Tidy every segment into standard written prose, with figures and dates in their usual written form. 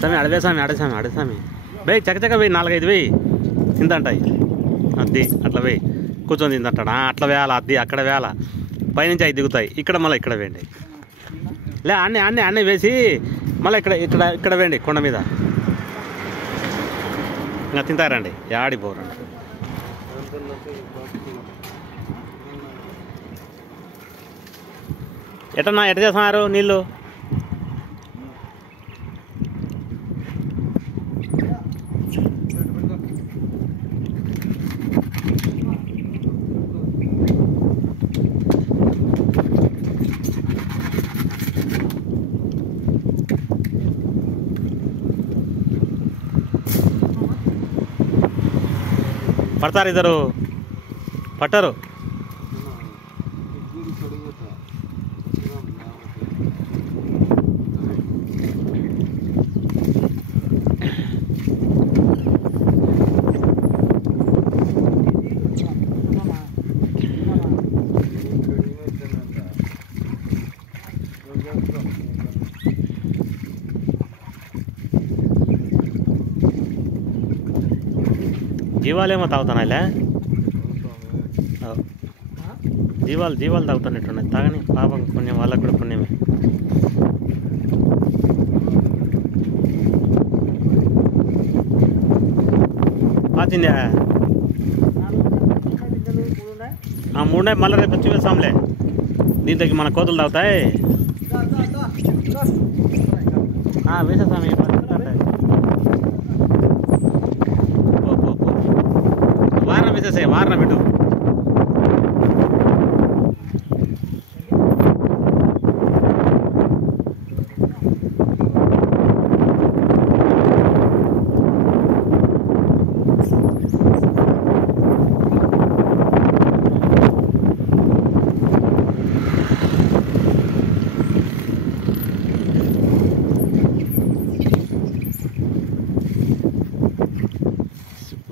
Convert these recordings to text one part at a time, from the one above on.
స్వామి అడవే స్వామి అడే స్వామి వేయి చకచక వేయి 4-5 వేయి తిందంటాయి అద్ది అట్లా వేయి కూర్చొని తిందంటాడు అట్లా వేయాల అద్ది అక్కడ వేయాల పైనుంచి అవి దిగుతాయి ఇక్కడ మళ్ళీ ఇక్కడ వేయండి లే అన్నీ వేసి మళ్ళీ ఇక్కడ వేయండి కొండ మీద ఇంకా తింటారండి ఆడిపోరండి ఎట్ట చేస్తున్నారు నీళ్ళు పడతారు ఇద్దరు పట్టరు జీవాలేమో తాగుతున్నాయిలే జీవాలు తాగుతున్నట్టున్నాయి తాగని పాపం పుణ్యం వాళ్ళకు కూడా పుణ్యమే పాచిందా 3 మళ్ళీ రేపు వచ్చి వేసాంలే దీంతోకి మన కోతులు తాగుతాయి వేసేసాము వారణ వేసేసే వారణ పెట్టు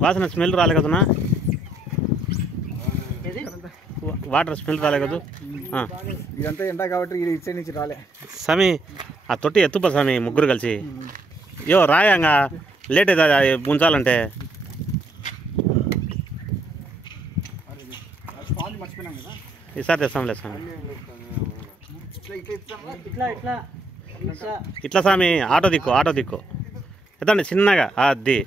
వాసన స్మెల్ రాలే కదనా వాటర్ స్మెల్ రాలే కదా ఇదంతా ఎండ కాబట్టి ఇచ్చే నుంచి రాలే స్వామి ఆ తొట్టి ఎత్తుపో స్వామి ముగ్గురు కలిసి రాయంగా లేట్ అవుతుంది ఉంచాలంటే ఈసారి తెస్తాంలే స్వామి ఇట్లా స్వామి ఆటో దిక్కు ఎత్తండి చిన్నగా అది